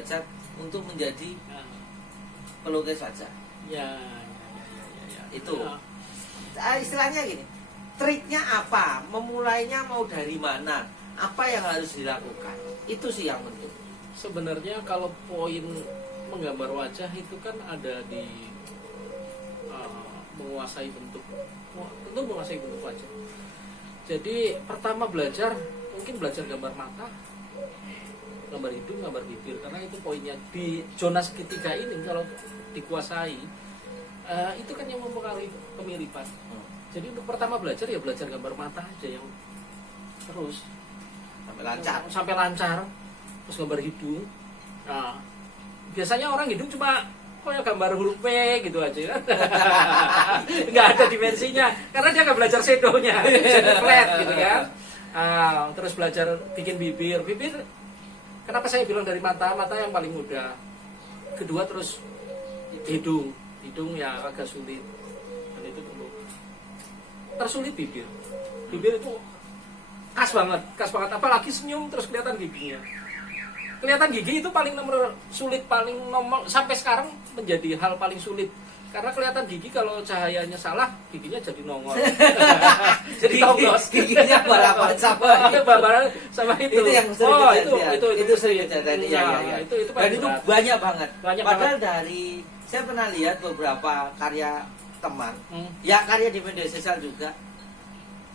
derajat untuk menjadi pelukis wajah. Ya. Itu. Istilahnya gini. Triknya apa? Memulainya mau dari mana? Apa yang harus dilakukan? Itu sih yang penting. Sebenarnya kalau poin menggambar wajah itu kan ada di menguasai bentuk, tentu menguasai bentuk wajah. Jadi pertama mungkin belajar gambar mata, gambar hidung, gambar bibir, karena itu poinnya di zona segitiga ini kalau dikuasai itu kan yang mempengaruhi kemiripan. Jadi untuk pertama belajar gambar mata aja yang terus sampai lancar, terus gambar hidung. Nah, biasanya orang hidung cuma kayak gambar huruf P gitu aja kan. Nggak ada dimensinya karena dia nggak belajar shadownya, flat gitu kan. Terus belajar bikin bibir. Kenapa saya bilang dari mata yang paling mudah. Kedua terus hidung ya agak sulit. Dan itu dulu. Tersulit bibir itu khas banget, apalagi senyum terus kelihatan giginya. Kelihatan gigi itu paling nomor sulit, sampai sekarang menjadi hal paling sulit. Karena kelihatan gigi kalau cahayanya salah, giginya jadi nongol. Jadi tonggos. Giginya balapan sama itu. Itu yang sering itu sering terjadi. Ya. Itu dan itu banyak banget. Padahal dari saya pernah lihat beberapa karya teman, ya karya di media sosial juga.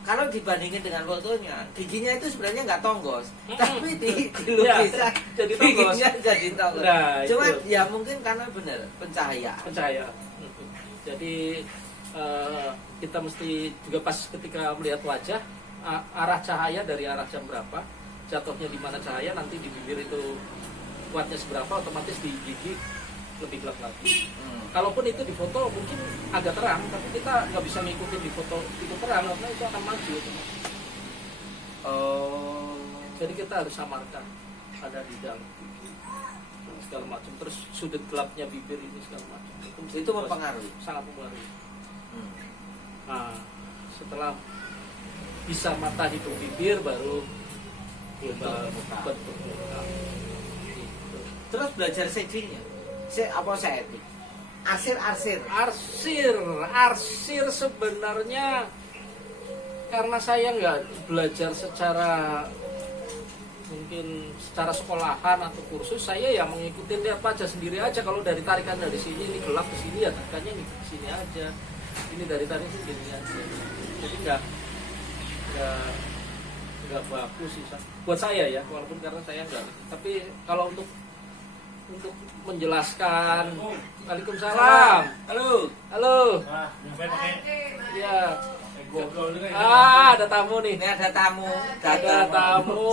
Kalau dibandingin dengan fotonya, giginya itu sebenarnya nggak tonggos, tapi di lukisan jadi tonggos. Giginya jadi tonggos. Nah, cuma ya mungkin karena benar pencahayaan. Jadi kita mesti juga pas ketika melihat wajah, arah cahaya dari arah jam berapa, jatuhnya di mana cahaya, nanti di bibir itu kuatnya seberapa, otomatis di gigi lebih gelap lagi. Kalaupun itu di foto mungkin agak terang, tapi kita nggak bisa ngikutin di foto itu terang karena itu akan maju. Jadi kita harus samarkan ada di dalam segala macam. Terus sudut gelapnya bibir ini segala macam. Itu mempengaruhi, sangat mempengaruhi. Nah, setelah bisa mata hidung bibir baru bentuk muka. Terus belajar shadingnya. Arsir sebenarnya karena saya nggak belajar secara mungkin secara sekolahan atau kursus, saya ya mengikuti lihat wajah sendiri aja. Kalau dari tarikan dari sini ini gelap ke sini ya tarikannya ke sini aja, ini dari tarik sini aja. Jadi nggak bagus sih buat saya ya, walaupun karena saya nggak. Tapi kalau untuk menjelaskan. Waalaikumsalam. Halo. Ya. Ada tamu nih. Ini ada tamu.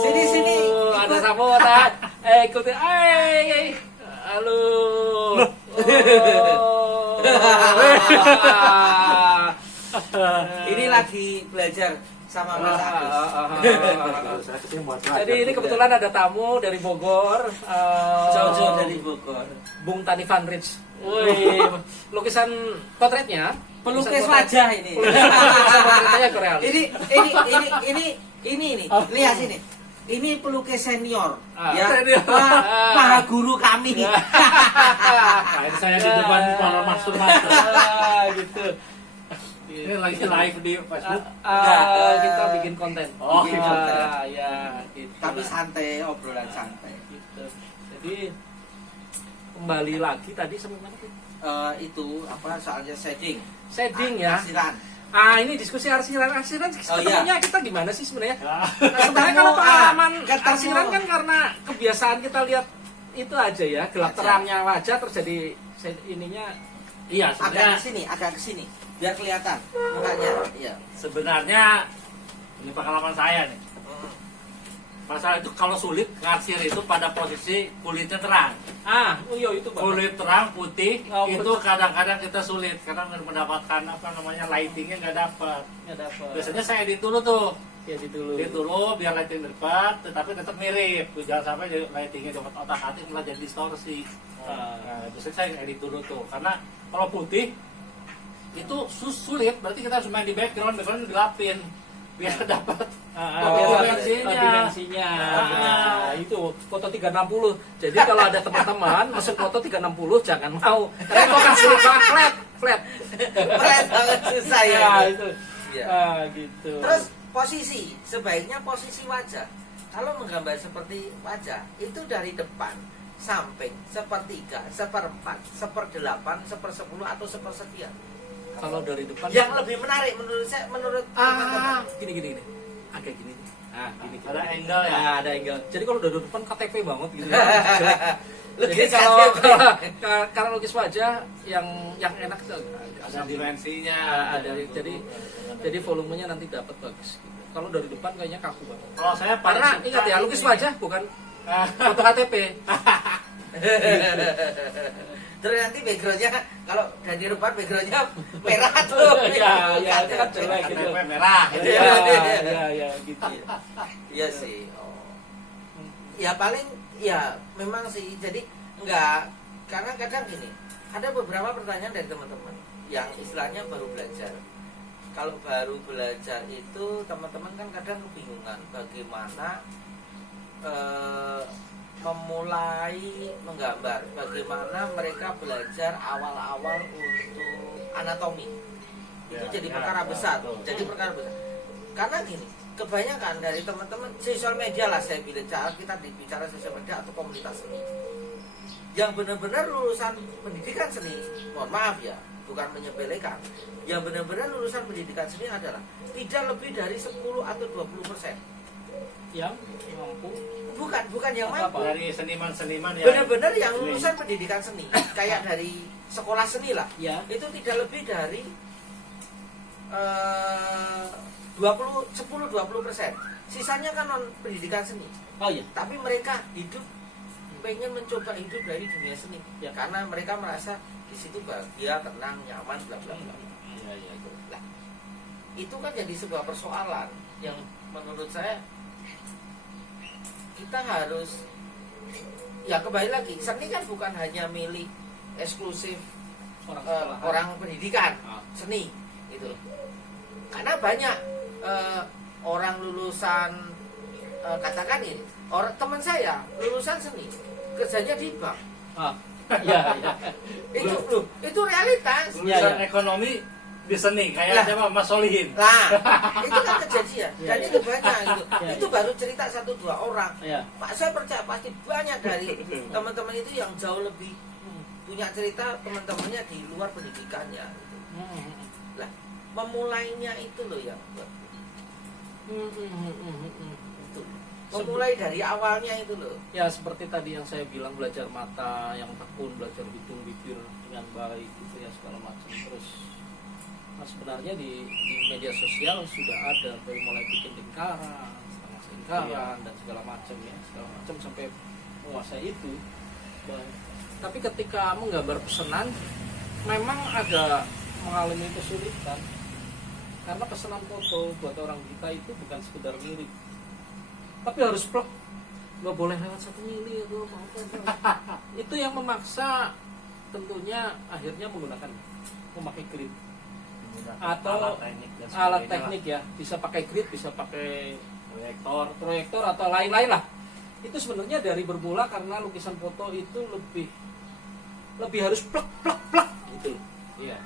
Sini. Ada tamu. Ikutin. Halo. Ini lagi belajar sama Mas Agus. Jadi ini kebetulan ada tamu dari Bogor. Jauh-jauh dari Bogor. Bung Tani Van Rich. Wih, lukisan potretnya. Pelukis wajah ini. Potretnya Korea. Ini. Lihat sini. Ini pelukis senior. Ya. Senior. Maha guru kami. Ini saya di depan para master. Gitu. Ini lagi live di Facebook. Kita bikin konten. Bikin konten. Ya, gitu. Tapi santai, obrolan santai. Gitu. Jadi kembali lagi tadi sampai mana sih? Itu apa soalnya shading ya. Arsiran. Ini diskusi arsiran ketemunya kita gimana sih sebenarnya? Sebenarnya kalau pengalaman arsiran kan karena kebiasaan kita lihat itu aja ya, gelap terangnya wajah terjadi ininya. Iya, agak ke sini biar kelihatan mukanya. Iya. Sebenarnya ini pengalaman saya nih. Masalah itu kalau sulit ngarsir itu pada posisi kulitnya terang. Itu kulit terang putih itu betul. Kadang-kadang kita sulit karena mendapatkan lightingnya nggak dapat. Biasanya saya edit dulu tuh. Edit dulu biar lighting dapat, tetapi tetap mirip. Jangan sampai lightingnya dapat otak-atik malah jadi distorsi. Biasanya saya edit dulu tuh karena kalau putih itu sulit, berarti kita harus main di background digelapin biar dapat dimensinya. Nah, itu foto 360. Jadi kalau ada teman-teman masuk foto 360 jangan mau. Karena itu akan sulit banget flat. Flat banget susah ya. Nah, itu. Iya. Gitu. Terus posisi, sebaiknya posisi wajah. Kalau menggambar seperti wajah, itu dari depan, samping, sepertiga, seperempat, seperdelapan, sepersepuluh atau sepersekian. Kalau dari depan Yang lebih menarik menurut saya, menurut teman-teman. gini. Agak gini. Gini. Ada angle ya. Ada angle. Jadi kalau dari depan KTP banget gitu ya. Jadi Lukis kalau lukis wajah yang enak itu Ada dimensinya, ada. Jadi volumenya nanti dapat bagus. Gitu. Kalau dari depan kayaknya kaku banget. Kalau saya paling Karena suka ingat ya, lukis ini. wajah bukan foto KTP. Terus nanti backgroundnya, kalau dari depan backgroundnya merah tuh. Ya, itu kan jelek gitu. KTP merah gitu ya. Ya, gitu. Iya sih. Oh. Ya paling, ya memang sih. Jadi enggak, karena kadang gini, ada beberapa pertanyaan dari teman-teman yang istilahnya baru belajar. Kalau baru belajar itu teman-teman kan kadang kebingungan bagaimana memulai menggambar, bagaimana mereka belajar awal-awal untuk anatomi. Itu Ya, jadi ya, perkara ya, besar. betul. Jadi perkara besar. Karena gini, kebanyakan dari teman-teman sosial media lah, saya bicara, kita bicara sosial media atau komunitas seni, yang benar-benar lulusan pendidikan seni, mohon maaf ya, bukan menyepelekan, yang benar-benar lulusan pendidikan seni adalah tidak lebih dari 10 atau 20%. Yang mampu. Bukan yang mampu. Dari seniman-seniman yang Benar-benar yang lulusan pendidikan seni, kayak dari sekolah seni lah, Ya. itu tidak lebih dari 10-20%. Sisanya kan non pendidikan seni. Oh iya. Tapi mereka hidup, pengen mencoba hidup dari dunia seni, Ya. karena mereka merasa di situ bahagia, tenang, nyaman, bla bla bla. Iya. Nah, itu kan jadi sebuah persoalan yang menurut saya kita harus, ya kembali lagi, seni kan bukan hanya milik eksklusif orang pendidikan seni gitu. Karena banyak orang lulusan katakan ini, orang teman saya lulusan seni kerjanya di bank. Iya. Itu realitas. Lulusan ekonomi di seni kayak siapa Mas Solihin. Nah, itu kan kejadian. Dan itu banyak gitu. Ya, Itu baru cerita 1-2 orang. Ya. Pak, saya percaya pasti banyak dari teman-teman itu yang jauh lebih punya cerita teman-temannya di luar pendidikannya gitu. Lah, memulainya itu loh yang itu. Memulai dari awalnya itu loh. Ya seperti tadi yang saya bilang, belajar mata yang tekun, belajar hidung bibir dengan baik gitu ya, segala macam. Terus sebenarnya di media sosial sudah ada dari mulai bikin lingkaran, dan segala macam ya, sampai menguasai itu. Tapi ketika menggambar pesanan memang agak mengalami kesulitan, karena pesanan foto buat orang kita itu bukan sekedar mirip, tapi harus plek, nggak boleh lewat 1 mili atau apa. Itu yang memaksa tentunya akhirnya memakai grid atau alat teknik ya, bisa pakai grid, bisa pakai proyektor atau lain-lain lah. Itu sebenarnya dari bermula karena lukisan foto itu lebih harus plek gitu. Iya.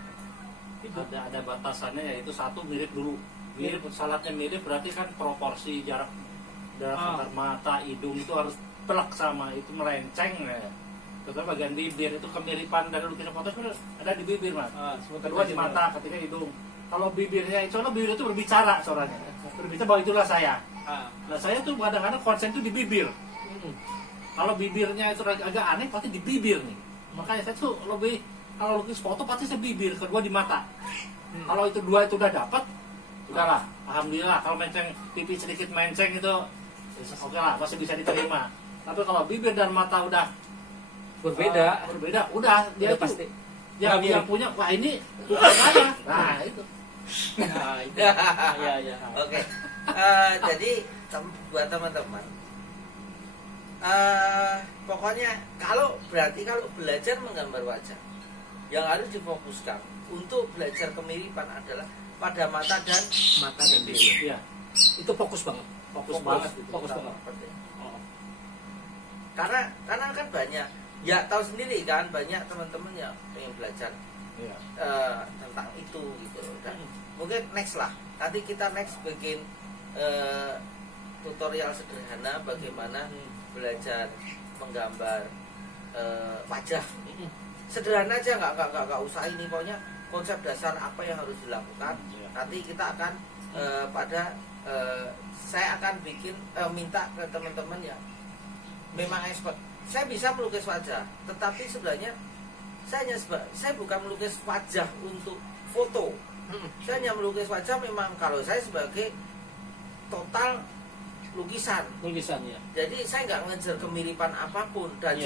Ada batasannya, yaitu satu mirip dulu. Mirip, salatnya mirip berarti kan proporsi jarak antar mata, hidung itu harus plek sama, itu melenceng ya. Terutama bagian bibir itu kemiripan dari lukisan foto itu ada di bibir, Mas. Kedua di mata, ketika hidung. Kalau bibirnya, soalnya bibir itu berbicara suaranya. Berbicara bahwa itulah saya. Nah, saya tuh kadang-kadang konsen itu di bibir. Kalau bibirnya itu agak aneh, pasti di bibir nih. Makanya saya tuh lebih, kalau lukis foto pasti saya bibir, kedua di mata. Kalau itu dua itu udah dapat, udahlah, alhamdulillah. Kalau menceng, pipi sedikit menceng itu, oke lah, masih bisa diterima. Tapi kalau bibir dan mata udah berbeda, udah dia itu pasti. Yang punya, wah ini bukan saya. Nah itu. Ya. Oke. Jadi buat teman-teman, pokoknya kalau belajar menggambar wajah, yang harus difokuskan untuk belajar kemiripan adalah pada mata dan bibir. Iya. Itu fokus banget. Fokus banget. Oh. Karena kan banyak, ya tahu sendiri kan, banyak teman-teman yang pengen belajar tentang itu gitu. Dan mungkin next lah, nanti kita next bikin tutorial sederhana bagaimana belajar menggambar wajah. Sederhana aja, nggak usah ini, pokoknya konsep dasar apa yang harus dilakukan. Nanti kita akan saya akan bikin minta ke teman-teman yang memang expert. Saya bisa melukis wajah, tetapi sebenarnya saya bukan melukis wajah untuk foto. Saya hanya melukis wajah memang kalau saya sebagai total lukisan ya. Jadi saya nggak ngejar kemiripan apapun dan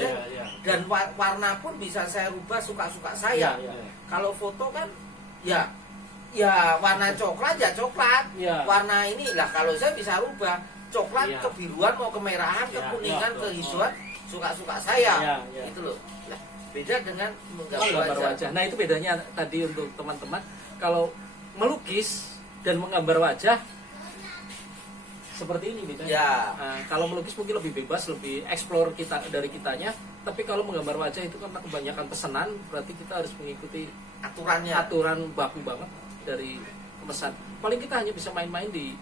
dan warna pun bisa saya rubah suka-suka saya. Kalau foto kan ya warna coklat ya coklat. Warna ini lah kalau saya bisa rubah coklat kebiruan mau kemerahan, kekuningan, kehijauan suka-suka saya. Itu loh. Lah, beda dengan menggambar wajah. Nah, itu bedanya tadi untuk teman-teman. Kalau melukis dan menggambar wajah seperti ini bedanya. Nah, kalau melukis mungkin lebih bebas, lebih explore dari kitanya. Tapi kalau menggambar wajah itu karena kebanyakan pesanan, berarti kita harus mengikuti aturan baku banget dari pemesan. Paling kita hanya bisa main-main di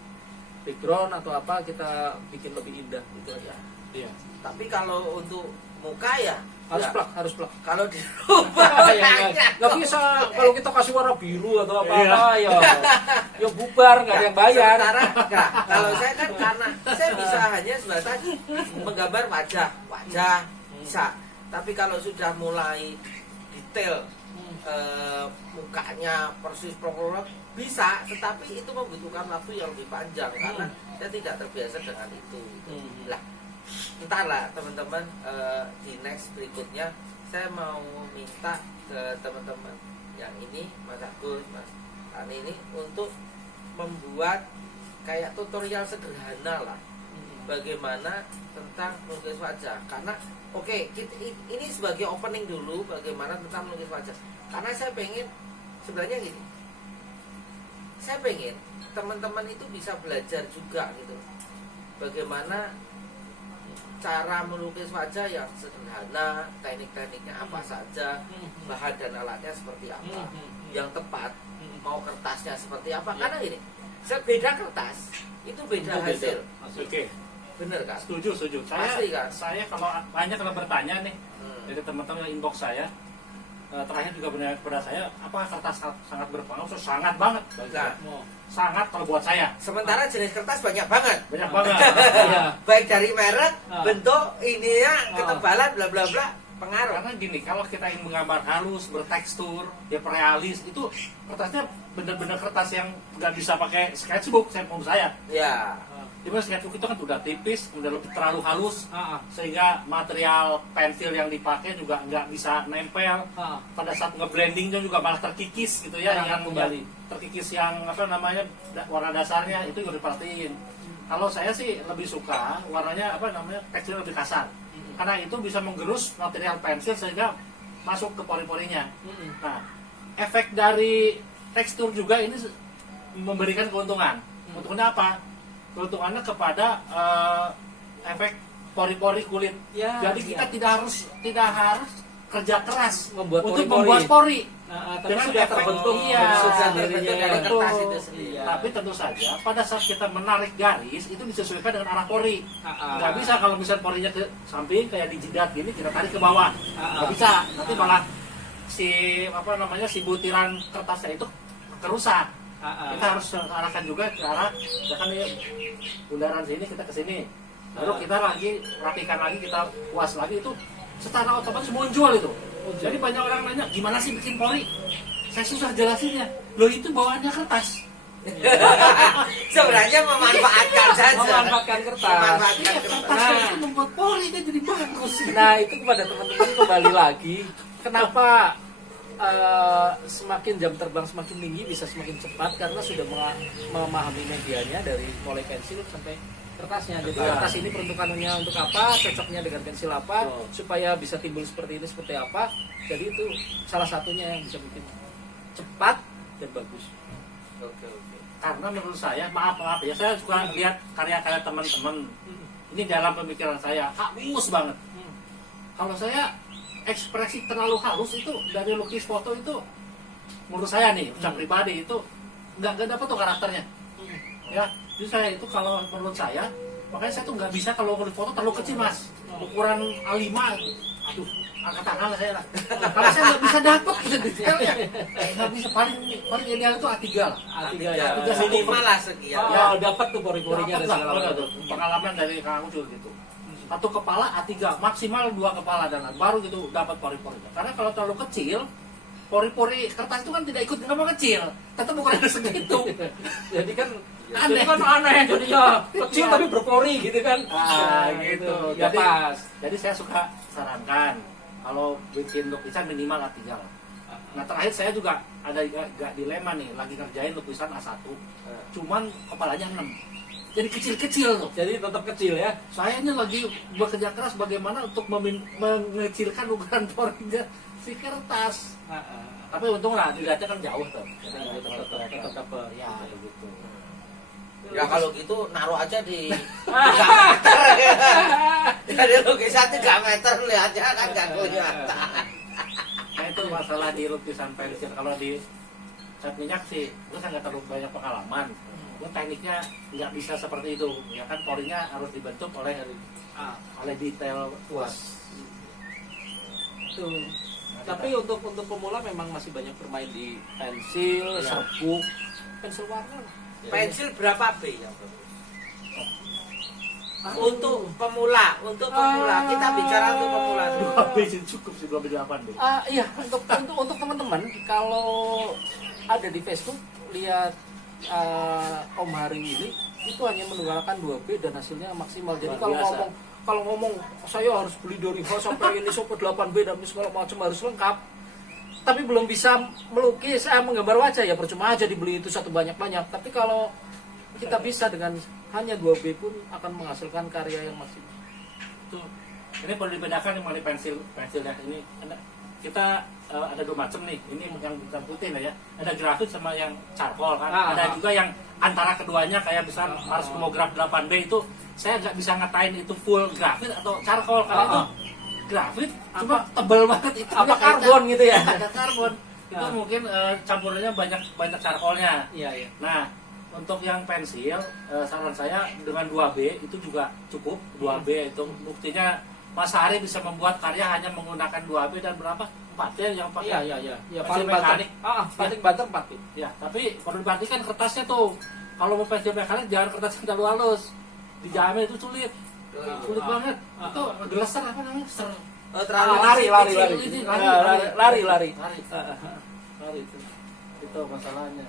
background atau apa, kita bikin lebih indah gitu aja. Iya. Tapi kalau untuk muka harus plak. Kalau dirubah nggak bisa. Kalau kita kasih warna biru atau apa ya bubar, nggak ada yang bayar. Kalau saya kan karena saya bisa hanya sebatas menggambar wajah bisa. Tapi kalau sudah mulai detail mukanya persis prokolog bisa, tetapi itu membutuhkan waktu yang lebih panjang karena saya tidak terbiasa dengan itu. Lah, entahlah teman-teman, di next berikutnya saya mau minta ke teman-teman yang ini, Mas Agus, Mas Ani ini untuk membuat kayak tutorial sederhana lah bagaimana tentang melukis wajah. Karena ini sebagai opening dulu bagaimana tentang melukis wajah. Karena saya pengen sebenarnya gini, saya pengen teman-teman itu bisa belajar juga gitu bagaimana cara melukis wajah yang sederhana, teknik-tekniknya apa saja, bahan dan alatnya seperti apa, yang tepat, mau kertasnya seperti apa. Karena gini, beda kertas itu beda hasil. Oke. Bener kan? Setuju. Pasti kan? Saya kalau banyak bertanya nih dari teman-teman yang inbox saya, terakhir juga benar kepada saya, apakah kertas sangat berpengaruh? Sangat banget. Sangat kalau buat saya. Sementara jenis kertas banyak banget. Baik dari merek, bentuk, ininya, ketebalan, bla bla bla, pengaruh. Karena gini, kalau kita ingin menggambar halus, bertekstur, realis, itu kertasnya benar-benar kertas yang nggak bisa pakai sketchbook, menurut saya. Ya. Dimana sketchbook itu kan udah tipis, udah lebih terlalu halus, sehingga material pensil yang dipakai juga nggak bisa nempel. Pada saat ngeblendingnya juga malah terkikis gitu ya, yang kembali terkikis yang warna dasarnya itu juga diperhatiin. Kalau saya sih lebih suka warnanya tekstur lebih kasar, karena itu bisa menggerus material pensil sehingga masuk ke pori-porinya. Nah, efek dari tekstur juga ini memberikan keuntungan. Keuntungannya apa? Keuntungannya kepada efek pori-pori kulit. Jadi kita tidak harus kerja keras untuk membuat pori. Tapi sudah terbentuk dari kertas itu sendiri. Tapi tentu saja pada saat kita menarik garis itu disesuaikan dengan arah pori. Nggak bisa kalau misalnya porinya ke samping kayak di jidat gini kita tarik ke bawah. Nggak bisa. Nanti malah si butiran kertasnya itu kerusak. Kita harus arahkan juga ke arah, misalkan bundaran sini kita ke sini, lalu kita lagi rapikan lagi, kita puas lagi, itu secara otomatis muncul itu. Jadi banyak orang nanya, gimana sih bikin pori? Saya susah jelasinnya. Loh, itu bawaannya kertas. Sebenarnya memanfaatkan saja. Memanfaatkan kertas. Kertas itu membuat pori kan jadi bagus. Nah, itu kepada teman-teman kembali lagi, kenapa semakin jam terbang semakin tinggi bisa semakin cepat karena sudah memahami medianya dari mulai pensil sampai kertasnya. Jadi kertas ini peruntukannya untuk apa, cocoknya dengan pensil apa, supaya bisa timbul seperti ini seperti apa. Jadi itu salah satunya yang bisa bikin cepat dan bagus. Oke. Karena menurut saya, maaf ya, saya suka lihat karya-karya teman-teman. Ini dalam pemikiran saya halus banget. Kalau saya ekspresi terlalu halus itu dari lukis foto itu, menurut saya nih, secara pribadi itu nggak dapat tuh karakternya. Ya, jadi saya itu kalau menurut saya, makanya saya tuh nggak bisa kalau lukis foto terlalu kecil mas, ukuran A5, aduh, angkat tangan lah saya lah. Kalau saya nggak bisa dapat detailnya, nggak bisa, paling ideal itu A3 lah. A3 ya. Minimal lah sekian. Oh, dapat tuh pori-porinya ada segala macam. Pengalaman dari Kang Ucul gitu. Satu kepala A3, maksimal 2 kepala dan baru gitu dapat pori-porinya. Karena kalau terlalu kecil, pori-pori kertas itu kan tidak ikut nama kecil, tetap ukurannya segitu. Jadi kan Aneh. Jadi kan aneh jadinya kecil tapi berpori gitu kan. Gitu. Ya pas. Jadi saya suka sarankan kalau bikin lukisan minimal A3 lah. Nah terakhir saya juga ada agak dilema nih, lagi ngerjain lukisan A1, cuman kepalanya 6. Jadi kecil-kecil tuh. Jadi tetap kecil ya. Saya ini lagi bekerja keras bagaimana untuk mengecilkan ukuran porinya si kertas. Tapi untung lah dilihatnya kan jauh tuh. Tetap dapat. Ya begitu. Ya kalau gitu naruh aja di 3 meter. Jadi lukisan 3 meter lihatnya kan nggak kelihatan. Nah itu masalah di lukisan pensil. Kalau di cat minyak sih, gue nggak terlalu banyak pengalaman. Gue tekniknya nggak bisa seperti itu. Ya kan porinya harus dibentuk oleh detail puas. Tuh. Tapi untuk pemula memang masih banyak bermain di pensil, serbuk, pensil warna lah. Pensil berapa B yang bagus? Untuk pemula, kita bicara untuk pemula. 2B sih cukup sih, 2B8 B. Iya, untuk teman-teman kalau ada di Facebook lihat Om Hari ini itu hanya menggunakan 2B dan hasilnya maksimal. Jadi kalau ngomong saya harus beli dari H sampai ini sampai 8B dan segala macam harus lengkap. Tapi belum bisa melukis, menggambar wajah ya percuma aja dibeli itu satu banyak-banyak. Tapi kalau kita bisa dengan hanya 2B pun akan menghasilkan karya yang maksimal. Tuh, ini perlu dibedakan nih mengenai pensilnya ini. Kita ada 2 macam nih. Ini yang hitam putih ya. Ada grafit sama yang charcoal kan. Ada juga yang antara keduanya kayak misal harus homograf 8B itu saya nggak bisa ngatain itu full grafit atau charcoal karena itu grafit cuma tebel banget itu apa karbon gitu ya. Ada karbon itu mungkin campurannya banyak charcoalnya. Iya. Nah untuk yang pensil saran saya dengan 2B itu juga cukup. 2B itu buktinya Mas Hari bisa membuat karya hanya menggunakan 2B dan berapa 4B yang pakai iya pensil paling mekanik. paling banter 4B. Ya tapi perlu diperhatikan kertasnya tuh kalau mau pensil mekanik jangan kertas yang terlalu halus, dijamin itu sulit banget. Itu geleser apa namanya? Lari itu masalahnya.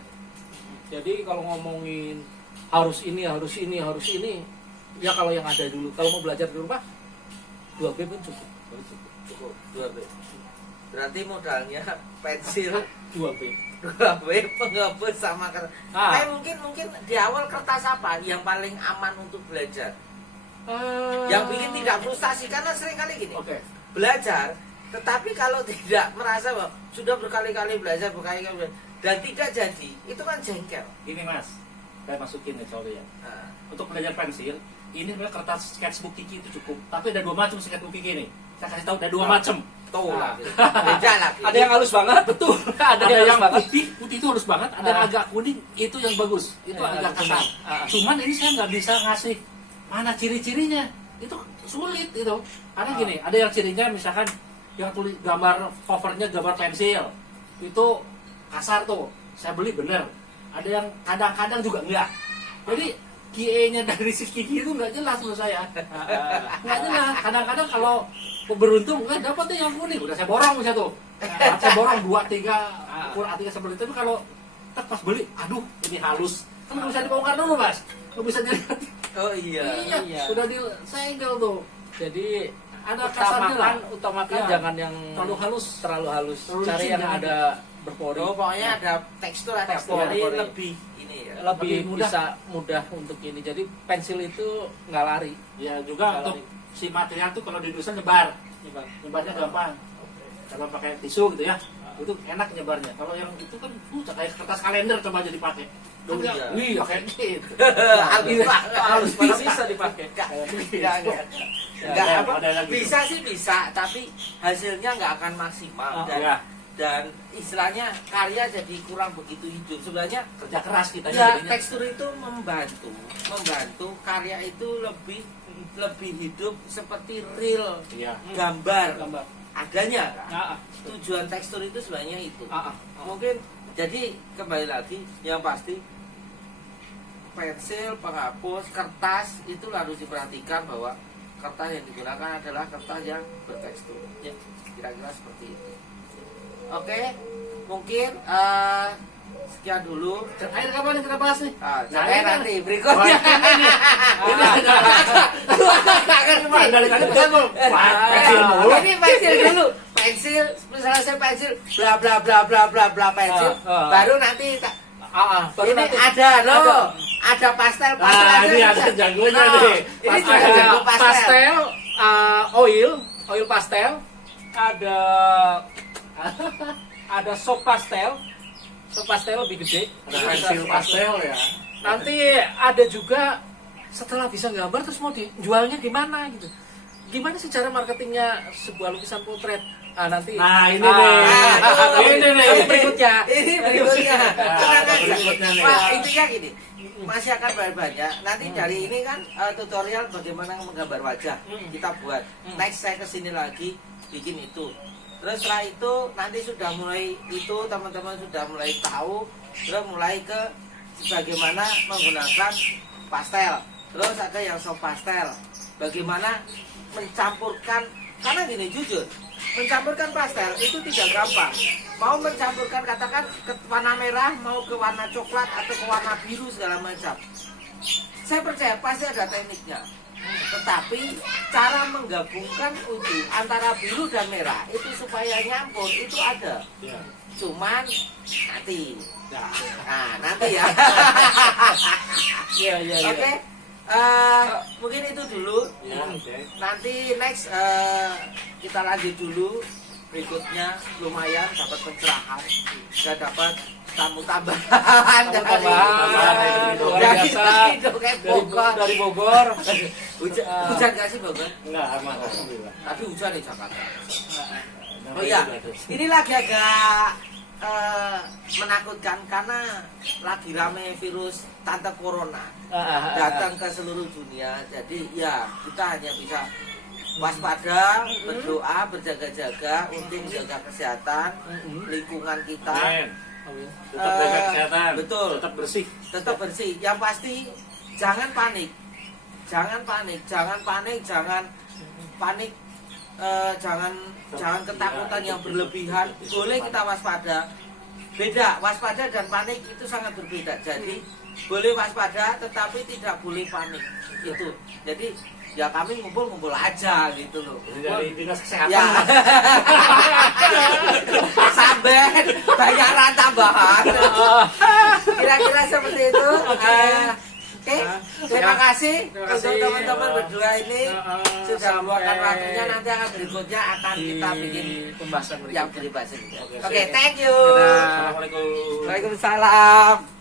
Jadi kalau ngomongin harus ini ya kalau yang ada dulu. Kalau mau belajar di rumah 2B pun cukup 2B. Berarti modalnya pensil 2B penghapus sama kertas. Mungkin di awal kertas apa yang paling aman untuk belajar? Yang bikin tidak frustasi karena seringkali gini. Belajar, tetapi kalau tidak merasa bahwa sudah berkali-kali belajar dan tidak jadi, itu kan jengkel. Ini Mas, saya masukin nih soalnya. Untuk belajar pensil, ini sebenarnya kertas sketchbook Kiki itu cukup. Tapi ada 2 macam sketchbook Kiki nih. Saya kasih tahu ada 2 macam. Beda lagi. Ada yang halus banget, betul. Ada yang putih itu halus banget. Ada yang agak kuning, itu yang bagus. Itu agak kasar. Cuman ini saya nggak bisa ngasih mana ciri-cirinya. Itu sulit itu. Karena gini, ada yang cirinya misalkan yang tulis gambar covernya gambar pensil. Itu kasar tuh. Saya beli bener. Ada yang kadang-kadang juga enggak. Jadi QA-nya dari si Kiki itu nggak jelas menurut saya. Nggak jelas. Kadang-kadang kalau beruntung dapat deh yang kuning, udah saya borong bisa tuh. Saya borong 2-3 ukur A3 saya beli. Tapi kalau pas beli, aduh ini halus. Kan nggak bisa dibongkar dulu Mas. Nggak bisa dilihat. Oh iya. Udah disegel tuh. Jadi ada kasarnya lah. Utamakan jangan yang terlalu halus. Cari yang ada berpori. Pokoknya ada tekstur, ada pori lebih ini ya. Lebih mudah untuk ini. Jadi pensil itu nggak lari. Ya juga untuk si material tuh kalau di dosen nyebarnya gampang. Kalau pakai tisu gitu ya, itu enak nyebarnya. Kalau yang itu kan kayak kertas kalender coba aja dipakai. Wih, pakai gitu. Halus bisa dipakai. Enggak apa? Bisa sih bisa, tapi hasilnya nggak akan maksimal dan istilahnya karya jadi kurang begitu hidup. Sebenarnya kerja keras kita ya, tekstur itu membantu karya itu lebih hidup seperti real gambar adanya. Tujuan tekstur itu sebenarnya itu. Mungkin jadi kembali lagi yang pasti pensil, penghapus, kertas itu harus diperhatikan bahwa kertas yang digunakan adalah kertas yang bertekstur. Ya, kira-kira seperti itu. Oke, mungkin sekian dulu. Akhir kapan yang kita bahas nih? Sampai nanti berikutnya. Dari tadi pensil mulu. Ini pensil dulu. Pensil, misalnya saya pensil, bla bla bla bla bla bla pensil. Baru nanti baru ini nanti ada pastel ini ada jagonya nih. Ini juga jago pastel. Oil pastel, ada sop pastel lebih gede, Ada pensil pastel ya. nanti ada juga setelah bisa gambar terus mau dijualnya gimana gitu, gimana sih cara marketingnya sebuah lukisan potret. Nanti ini nih ini berikutnya tenang aja. berikutnya nih. Pak, intinya gini, masih akan banyak. Nanti dari ini kan tutorial bagaimana menggambar wajah kita buat. Next saya kesini lagi bikin itu. Terus setelah itu nanti sudah mulai itu teman-teman sudah mulai tahu, terus mulai ke bagaimana menggunakan pastel. Terus ada yang soft pastel. Bagaimana mencampurkan, karena gini jujur, mencampurkan pastel itu tidak gampang. Mau mencampurkan katakan ke warna merah, mau ke warna coklat atau ke warna biru segala macam. Saya percaya pasti ada tekniknya. Tetapi cara menggabungkan unsur antara biru dan merah itu supaya nyampur itu ada. Cuman nanti. Nanti ya. Oke. Mungkin itu dulu. Nanti next kita lanjut dulu. Berikutnya lumayan dapat pencerahan dan dapat tamu tambahan dari Bogor. Hujan nggak sih Bogor? Enggak, aman alhamdulillah. Tapi hujan di Jakarta. Oh iya, ini lagi agak menakutkan karena lagi rame virus tante corona datang ke seluruh dunia. Jadi ya kita hanya bisa waspada, berdoa, berjaga-jaga untuk menjaga kesehatan lingkungan kita. Tetap jaga kesehatan. Betul. Tetap bersih. Yang pasti jangan panik. Jangan ketakutan yang berlebihan. Boleh kita waspada. Beda, waspada dan panik itu sangat berbeda. Jadi boleh waspada tetapi tidak boleh panik. Itu. Jadi ya kami ngumpul aja gitu loh. Dari dinas kesehatan. Ya. Sampai bayaran tambahan. Kira-kira seperti itu. Oke, terima kasih untuk teman-teman berdua ini sudah meluangkan waktunya. Nanti akan berikutnya akan kita bikin pembahasan yang berikutnya. beribad. Oke, thank you. Assalamualaikum. Waalaikumsalam.